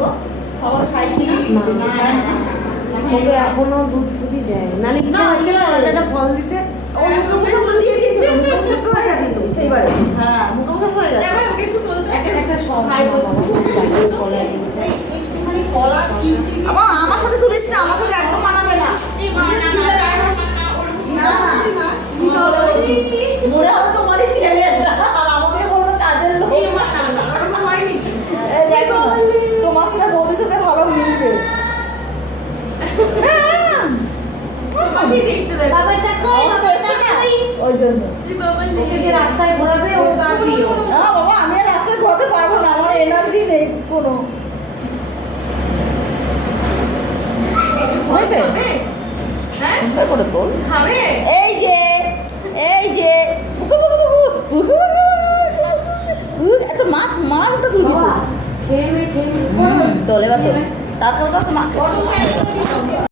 গো, খাবার খাই কি ওকে এখনো দুধ ফুটি দেয় নালে না, একটা ফল দিতে ও মুখে মুখে তো দিয়ে দিয়েছে, মুখে মুখে তো হয়ে গেছে তো সেইবারে। হ্যাঁ মুখে মুখে হয়ে গেছে। একটা সবাই একটুখানি কলা আবার আমার সাথে তুলিস না, আমার সাথে একদম মানাবে না। না না মনে হবে তোমারই ছেলে আর আমাকে বলবে কাজের লোক। দেখো তোমার সাথে বৌদির সাথে ভালো মিলবে। ওই জন্য ওকে যে রাস্তায় ঘোরাবে ও তার প্রিয়। না বাবা, আমি আর রাস্তায় ঘোরাতে পারবো না, আমার এনার্জি নেই কোনো। হয়েছে সুন্দর করে তোল। এই যে বুকু বুকু বুকু বুকু বুকু এত মা ওটা তুলবি তো। খেয়ে খেয়ে তোল এবার তোল, তার কথা তো মা